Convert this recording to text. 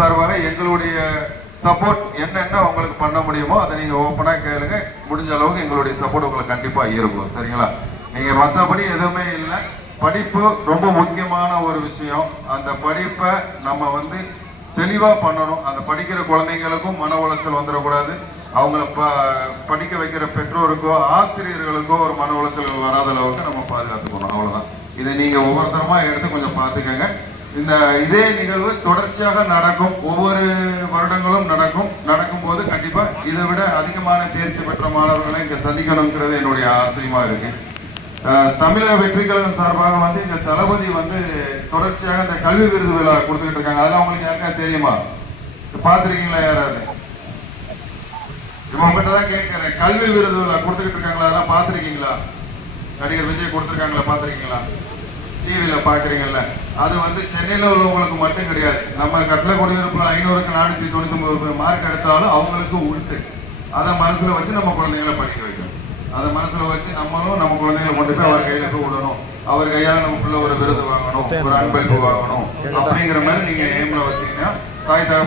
சார்பாக எங்களுடைய சப்போர்ட் என்னென்ன உங்களுக்கு பண்ண முடியுமோ அதை நீங்க ஓப்பனா கேளுங்க. முடிஞ்ச அளவுக்கு எங்களுடைய சப்போர்ட் உங்களுக்கு கண்டிப்பா இருக்கும். சரிங்களா? நீங்க மற்றபடி எதுவுமே இல்லை. படிப்பு ரொம்ப முக்கியமான ஒரு விஷயம். அந்த படிப்பை நம்ம தெளிவா பண்ணணும். அந்த படிக்கிற குழந்தைங்களுக்கும் மன உளைச்சல் வந்துடக்கூடாது. அவங்கள படிக்க வைக்கிற பெற்றோருக்கோ ஆசிரியர்களுக்கோ ஒரு மன உளைச்சல் வராத அளவுக்கு நம்ம பாதுகாத்துக்கணும். அவ்வளவுதான். இதை நீங்க ஒவ்வொருத்தரமா எடுத்து கொஞ்சம் பார்த்துக்கங்க. இதே நிகழ்வு தொடர்ச்சியாக நடக்கும். ஒவ்வொரு வருடங்களும் நடக்கும் போது கண்டிப்பா இதை விட அதிகமான தேர்ச்சி பெற்ற மாணவர்களை இங்க சந்திக்கணுங்கிறது என்னுடைய ஆசையமா இருக்கு. தமிழக வெற்றிக்கழகம் சார்பாக இந்த தளபதி தொடர்ச்சியாக இந்த கல்வி விருது விழா கொடுத்துக்கிட்டு இருக்காங்க. அதெல்லாம் உங்களுக்கு யாருக்கா தெரியுமா? பார்த்திருக்கீங்களா? யாராவது இவங்க தான் கேட்கிறேன். கல்வி விருது விழா கொடுத்துக்கிட்டு இருக்காங்களா? அதெல்லாம் பார்த்திருக்கீங்களா? நடிகர் விஜய் கொடுத்துருக்காங்களா? பார்த்திருக்கீங்களா? டிவியில பாக்குறீங்கல்ல. அது சென்னையில உள்ளவங்களுக்கு மட்டும் கிடையாது. நம்ம கட்டளை குடியிருப்புல 500க்கு 499 மார்க் எடுத்தாலும் அவங்களுக்கு உண்டு. அதை மனசுல வச்சு நம்ம குழந்தைங்களை படிக்க வைக்கணும். அதை மனசுல வச்சு நம்மளும் நம்ம குழந்தைங்களை கொண்டு போய் அவர் கையில போய் விடணும். அவர் கையால நமக்குள்ள ஒரு விருது வாங்கணும், ஒரு அன்பளிப்பு வாங்கணும் அப்படிங்கிற மாதிரி நீங்க எய்ம்ல வச்சீங்கன்னா தாய்